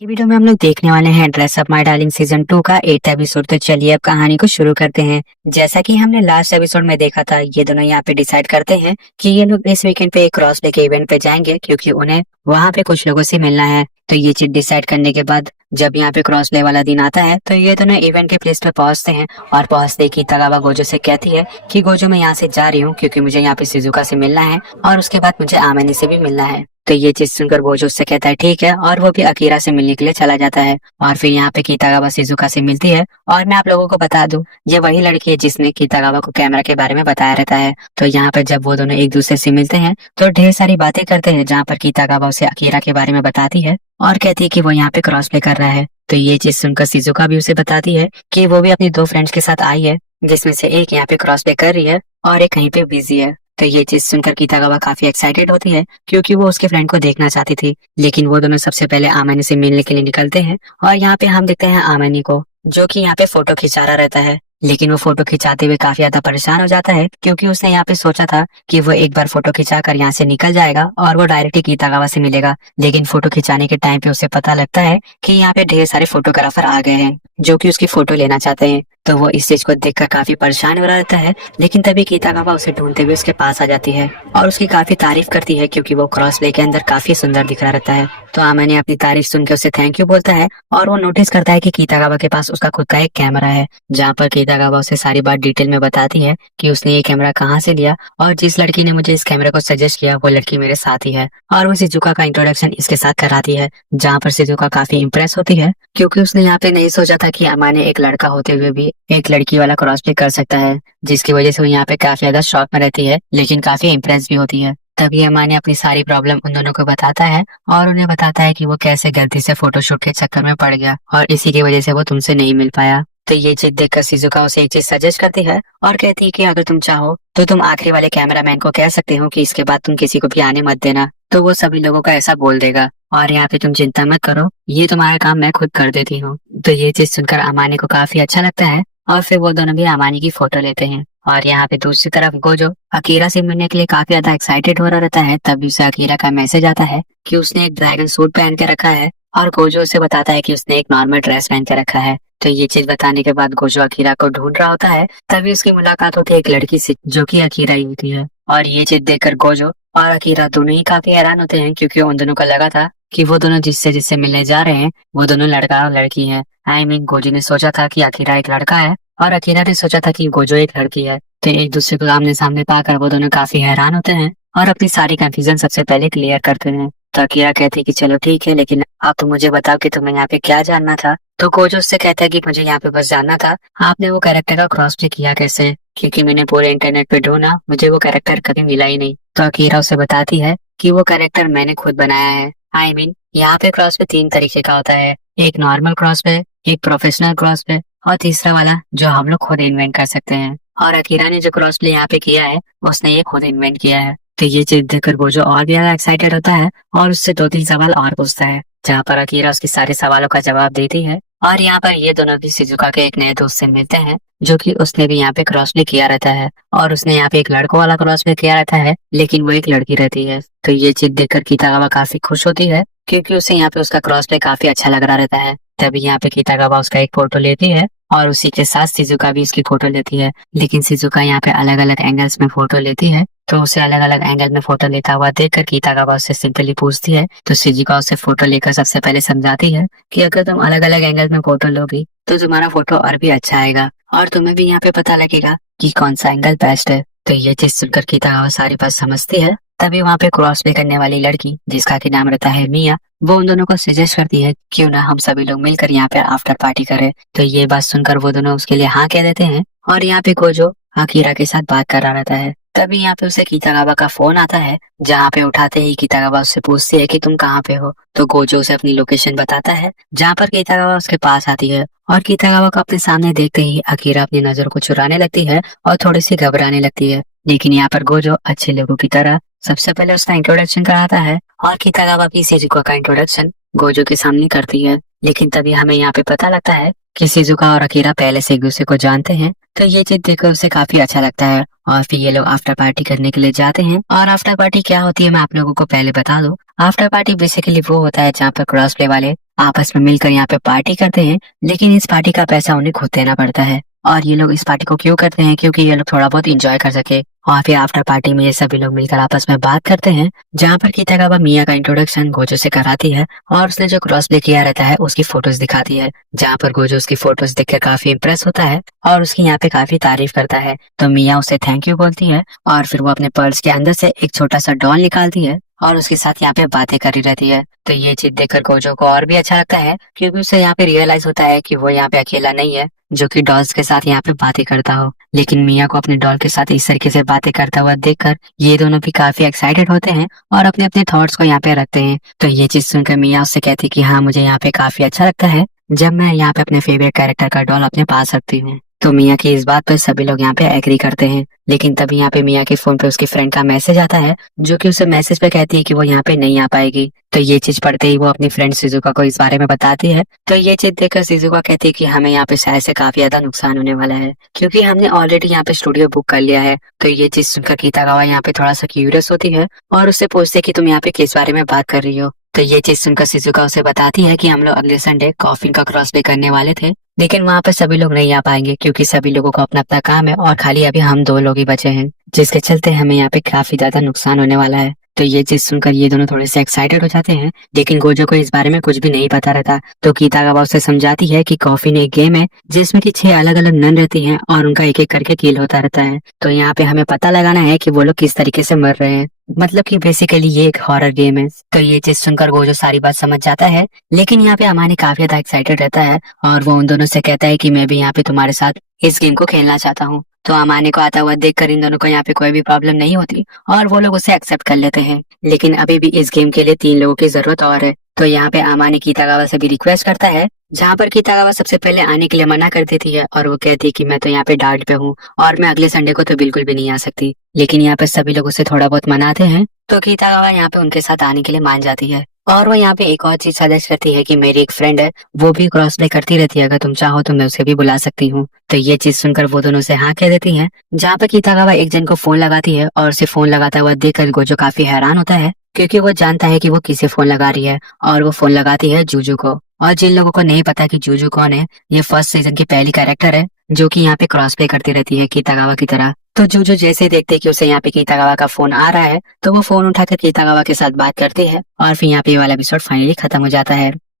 ये वीडियो में हम लोग देखने वाले हैं dress up my darling season 2 का 8th एपिसोड। तो चलिए अब कहानी को शुरू करते हैं। जैसा कि हमने लास्ट एपिसोड में देखा था, ये दोनों यहाँ पे डिसाइड करते हैं कि ये लोग इस वीकेंड पे एक क्रॉस प्ले के इवेंट पे जाएंगे क्योंकि उन्हें वहाँ पे कुछ लोगों से मिलना है। तो ये चीज डिसाइड करने के बाद जब यहाँ पे क्रॉस प्ले वाला दिन आता है तो ये दोनों इवेंट के प्लेस पे पहुंचते हैं और पहुंचते ही तगावा गोजो से कहती है कि गोजो मैं यहाँ से जा रही हूँ क्योंकि मुझे यहाँ पे शिजुका से मिलना है और उसके बाद मुझे आमिनी से भी मिलना है। तो ये चीज सुनकर गोजो उससे कहता है ठीक है, और वो भी अकीरा से मिलने के लिए चला जाता है। और फिर यहाँ पे कीतागावा शिजुका से मिलती है। और मैं आप लोगों को बता दूं, ये वही लड़की है जिसने कीतागावा को कैमरा के बारे में बताया रहता है। तो यहाँ पर जब वो दोनों एक दूसरे से मिलते हैं तो ढेर सारी बातें करते हैं, जहाँ पर कीतागावा उसे अकीरा के बारे में बताती है और कहती है कि वो यहाँ पे क्रॉस प्ले कर रहा है। तो ये चीज सुनकर शिजुका भी उसे बताती है कि वो भी अपनी 2 फ्रेंड्स के साथ आई है, जिसमें से एक यहाँ पे क्रॉस प्ले कर रही है और एक कहीं पे बिजी है। तो ये चीज सुनकर कीतागावा काफी एक्साइटेड होती है क्योंकि वो उसके फ्रेंड को देखना चाहती थी। लेकिन वो दोनों सबसे पहले आमिनी से मिलने के लिए निकलते हैं और यहाँ पे हम देखते हैं आमिनी को, जो कि यहाँ पे फोटो खिंचा रहा रहता है। लेकिन वो फोटो खिंचाते हुए काफी ज्यादा परेशान हो जाता है क्योंकि उसने यहाँ पे सोचा था कि वो एक बार फोटो खिंचा कर यहाँ से निकल जाएगा और वो डायरेक्टली कीतागावा से मिलेगा। लेकिन फोटो खिंचाने के टाइम पे उसे पता लगता है कि यहाँ पे ढेर सारे फोटोग्राफर आ गए हैं जो कि उसकी फोटो लेना चाहते हैं। तो वो इस चीज को देखकर काफी परेशान हो रहा रहता है। लेकिन तभी कीतागावा उसे ढूंढते हुए उसके पास आ जाती है और उसकी काफी तारीफ करती है क्योंकि वो क्रॉस प्ले के अंदर काफी सुंदर दिख रहा रहता है। तो आमिनी अपनी तारीफ सुनकर उसे थैंक यू बोलता है और वो नोटिस करता है कि कीतागावा के पास उसका खुद का एक कैमरा है, जहाँ पर कीतागावा उसे सारी बात डिटेल में बताती है कि उसने ये कैमरा कहाँ से लिया और जिस लड़की ने मुझे इस कैमरे को सजेस्ट किया वो लड़की मेरे साथ ही है। और वो शिजुका का इंट्रोडक्शन इसके साथ कराती है, जहाँ पर शिजुका काफी इम्प्रेस होती है क्योंकि उसने यहाँ पे नहीं सोचा था कि अमाने एक लड़का होते हुए भी एक लड़की वाला क्रॉस प्ले कर सकता है, जिसकी वजह से वो यहाँ पे काफी ज्यादा शॉक में रहती है लेकिन काफी इम्प्रेस भी होती है। तभी अमाने अपनी सारी प्रॉब्लम उन दोनों को बताता है और उन्हें बताता है कि वो कैसे गलती से फोटोशूट के चक्कर में पड़ गया और इसी की वजह से वो तुमसे नहीं मिल पाया। तो ये चीज देखकर शिजुका उसे एक चीज सजेस्ट करती है और कहती है कि अगर तुम चाहो तो तुम आखिरी वाले कैमरामैन को कह सकते हो कि इसके बाद तुम किसी को भी आने मत देना, तो वो सभी लोगों का ऐसा बोल देगा और यहाँ पे तुम चिंता मत करो, ये तुम्हारा काम मैं खुद कर देती हूँ। तो ये चीज सुनकर अमानी को काफी अच्छा लगता है और फिर वो दोनों भी अमानी की फोटो लेते हैं। और यहाँ पे दूसरी तरफ गोजो अकीरा से मिलने के लिए काफी ज्यादा एक्साइटेड हो रहा रहता है। तभी उसे अकीरा का मैसेज आता है कि उसने एक ड्रैगन सूट पहन के रखा है और गोजो उसे बताता है कि उसने एक नॉर्मल ड्रेस पहन के रखा है। तो ये चीज बताने के बाद गोजो अकीरा को ढूंढ रहा होता है। तभी उसकी मुलाकात होती है एक लड़की से जो कि अकीरा ही होती है। और ये चीज देखकर गोजो और अकीरा दोनों ही काफी हैरान होते हैं क्योंकि उन दोनों को लगा था कि वो दोनों जिससे जिससे मिलने जा रहे हैं वो दोनों लड़का और लड़की है। आई मीन गोजो ने सोचा था कि अकीरा एक लड़का है और अकीरा ने सोचा था कि गोजो एक लड़की है। तो एक दूसरे को आमने सामने पाकर वो दोनों काफी हैरान होते हैं और अपनी सारी कंफ्यूजन सबसे पहले क्लियर करते हैं। तो अकीरा कहती है कि चलो ठीक है, लेकिन आप तो मुझे बताओ कि तुम्हें यहाँ पे क्या जानना था। तो गोजो उससे कहता है कि मुझे यहाँ पे बस जानना था आपने वो कैरेक्टर का क्रॉस प्ले किया कैसे, क्योंकि मैंने पूरे इंटरनेट पे ढूंढा, मुझे वो कैरेक्टर कभी मिला ही नहीं। तो अकीरा उसे बताती है कि वो कैरेक्टर मैंने खुद बनाया है। आई मीन यहाँ पे क्रॉस प्ले 3 तरीके का होता है, एक नॉर्मल क्रॉस प्ले, एक प्रोफेशनल क्रॉस प्ले और तीसरा वाला जो हम लोग खुद इन्वेंट कर सकते हैं। और अकीरा ने जो क्रॉस प्ले यहाँ पे किया है उसने ये खुद इन्वेंट किया है। तो ये चीज देखकर गोजो और भी ज्यादा एक्साइटेड होता है और उससे 2-3 सवाल और पूछता है, जहाँ पर अकीरा उसके सारे सवालों का जवाब देती है। और यहाँ पर ये दोनों भी शिजुका के एक नए दोस्त से मिलते हैं जो कि उसने भी यहाँ पे क्रॉस प्ले किया रहता है और उसने यहाँ पे एक लड़कों वाला क्रॉस प्ले किया रहता है लेकिन वो एक लड़की रहती है। तो ये चीज देखकर कीतागावा काफी खुश होती है क्योंकि उसे यहाँ पे उसका क्रॉस प्ले काफी अच्छा लग रहा रहता है। तभी यहाँ पे कीतागावा उसका एक फोटो लेती है और उसी के साथ शिजुका भी इसकी फोटो लेती है। लेकिन शिजुका यहाँ पे अलग अलग एंगल्स में फोटो लेती है, तो उसे अलग अलग एंगल में फोटो लेता हुआ देखकर कीतागावा उससे सिंपली पूछती है। तो शिजुका उसे फोटो लेकर सबसे पहले समझाती है कि अगर तुम अलग अलग एंगल में फोटो लोगी तो तुम्हारा फोटो और भी अच्छा आएगा और तुम्हें भी यहाँ पे पता लगेगा कि कौन सा एंगल बेस्ट है। तो ये चीज सुनकर कीतागावा सारी बात समझती है। तभी वहाँ पे क्रॉस प्ले करने वाली लड़की जिसका की नाम रहता है मिया, वो उन दोनों को सजेस्ट करती है क्यों ना हम सभी लोग मिलकर यहाँ पे आफ्टर पार्टी करें। तो ये बात सुनकर वो दोनों उसके लिए हाँ कह देते हैं और यहाँ पे गोजो अकीरा के साथ बात कर रहा रहता है। तभी यहाँ पे उसे कीतागावा का फोन आता है, जहाँ पे उठाते ही कीतागावा उससे पूछती है कि तुम कहाँ पे हो। तो गोजो उसे अपनी लोकेशन बताता है, जहाँ पर कीतागावा उसके पास आती है और कीतागावा को अपने सामने देखते ही अकीरा अपनी नजर को चुराने लगती है और थोड़ी सी घबराने लगती है। लेकिन यहाँ पर गोजो अच्छे लोगों की तरह सबसे पहले उसका इंट्रोडक्शन कराता है और कीतागावा भी शिजुका का इंट्रोडक्शन गोजो के सामने करती है। लेकिन तभी हमें यहाँ पे पता लगता है कि शिजुका और अकीरा पहले से एक दूसरे को जानते हैं। तो ये चीज देखकर उसे काफी अच्छा लगता है और फिर ये लोग आफ्टर पार्टी करने के लिए जाते हैं। और आफ्टर पार्टी क्या होती है मैं आप लोगों को पहले बता दूं। आफ्टर पार्टी बेसिकली वो होता है जहाँ पर क्रॉस प्ले वाले आपस में मिलकर यहाँ पे पार्टी करते हैं, लेकिन इस पार्टी का पैसा उन्हें खुद देना पड़ता है। और ये लोग इस पार्टी को क्यों करते हैं? क्योंकि ये लोग थोड़ा बहुत इंजॉय कर सके। और फिर आफ्टर पार्टी में ये सभी लोग मिलकर आपस में बात करते हैं, जहाँ पर कितागावा मिया का इंट्रोडक्शन गोजो से कराती है और उसने जो क्रॉस प्ले किया रहता है उसकी फोटोज दिखाती है, जहाँ पर गोजो उसकी फोटोज देखकर काफी इंप्रेस होता है और उसकी यहाँ पे काफी तारीफ करता है। तो मिया उसे थैंक यू बोलती है और फिर वो अपने पर्स के अंदर से एक छोटा सा डॉल निकालती है और उसके साथ यहाँ पे बातें करी रहती है। तो ये चीज देखकर गोजो को और भी अच्छा लगता है, क्योंकि उसे यहाँ पे रियलाइज होता है कि वो यहाँ पे अकेला नहीं है जो कि डॉल्स के साथ यहाँ पे बातें करता हो। लेकिन मिया को अपने डॉल के साथ इस तरीके से बातें करता हुआ देखकर ये दोनों भी काफी एक्साइटेड होते हैं और अपने अपने थॉट्स को यहाँ पे रखते हैं। तो ये चीज सुनकर मिया उससे कहती है कि हाँ, मुझे यहाँ पे काफी अच्छा लगता है जब मैं यहाँ पे अपने फेवरेट कैरेक्टर का डॉल अपने पास रखती हूँ। तो मिया की इस बात पर सभी लोग यहाँ पे एग्री करते हैं। लेकिन तभी यहाँ पे मिया के फोन पे उसके फ्रेंड का मैसेज आता है, जो कि उसे मैसेज पे कहती है कि वो यहाँ पे नहीं आ पाएगी। तो ये चीज पढ़ते ही वो अपनी फ्रेंड शिजुका को इस बारे में बताती है। तो ये चीज देखकर शिजुका कहती है कि हमें यहाँ पे शायद से काफी ज्यादा नुकसान होने वाला है, क्योंकि हमने ऑलरेडी यहाँ पे स्टूडियो बुक कर लिया है। तो ये चीज सुनकर कितागावा यहाँ पे थोड़ा सा क्यूरियस होती है और उससे पूछते है कि तुम यहाँ पे किस बारे में बात कर रही हो। तो ये चीज सुनकर शिजुका उसे बताती है कि हम लोग अगले संडे कॉफिन का क्रॉस प्ले करने वाले थे, लेकिन वहाँ पे सभी लोग नहीं आ पाएंगे क्योंकि सभी लोगों को अपना अपना काम है और खाली अभी हम दो लोग ही बचे हैं, जिसके चलते हमें यहाँ पे काफी ज्यादा नुकसान होने वाला है। तो ये चीज सुनकर ये दोनों थोड़े से एक्साइटेड हो जाते हैं, लेकिन गोजो को इस बारे में कुछ भी नहीं पता रहता। तो कितागावा उसे समझाती है कि कॉफिन एक गेम है जिसमें कि 6 अलग अलग नन रहती हैं और उनका एक एक करके किल होता रहता है। तो यहाँ पे हमें पता लगाना है कि वो लोग किस तरीके से मर रहे हैं, मतलब कि बेसिकली ये एक हॉरर गेम है। तो ये चीज सुनकर गोजो सारी बात समझ जाता है, लेकिन यहाँ पे अमानी काफी ज्यादा एक्साइटेड रहता है और वो उन दोनों से कहता है कि मैं भी यहाँ पे तुम्हारे साथ इस गेम को खेलना चाहता हूँ। तो अमानी को आता हुआ देखकर इन दोनों को यहाँ पे कोई भी प्रॉब्लम नहीं होती और वो लोग उसे एक्सेप्ट कर लेते हैं। लेकिन अभी भी इस गेम के लिए 3 लोगों की जरूरत और है। तो यहाँ पे अमानी कितागावा से भी रिक्वेस्ट करता है, जहाँ पर कितागावा सबसे पहले आने के लिए मना कर देती है और वो कहती है कि मैं तो यहाँ पे डाइट पे हूँ और मैं अगले संडे को तो बिल्कुल भी नहीं आ सकती। लेकिन यहाँ पे सभी लोग उसे थोड़ा बहुत मनाते हैं, तो कितागावा यहाँ पे उनके साथ आने के लिए मान जाती है। और वो यहाँ पे एक और चीज सजेस्ट करती है कि मेरी एक फ्रेंड है, वो भी क्रॉस प्ले करती रहती है, अगर तुम चाहो तो मैं उसे भी बुला सकती हूँ। तो ये चीज सुनकर वो दोनों से हाँ कह देती हैं, जहाँ पे कितागावा एक जन को फोन लगाती है और उसे फोन लगाता हुआ देखकर गोजो काफी हैरान होता है, क्योंकि वो जानता है कि वो किसे फोन लगा रही है और वो फोन लगाती है जूजू को। और जिन लोगों को नहीं पता कि जूजू कौन है, ये फर्स्ट सीजन की पहली कैरेक्टर है जो कि यहाँ पे क्रॉस प्ले करती रहती है कितागावा की तरह। तो जूजू जैसे देखते कि उसे यहाँ पे कितागावा का फोन आ रहा है, तो वो फोन उठाकर कितागावा के साथ बात करती है और फिर यहाँ पे ये वाला एपिसोड फाइनली खत्म हो जाता है।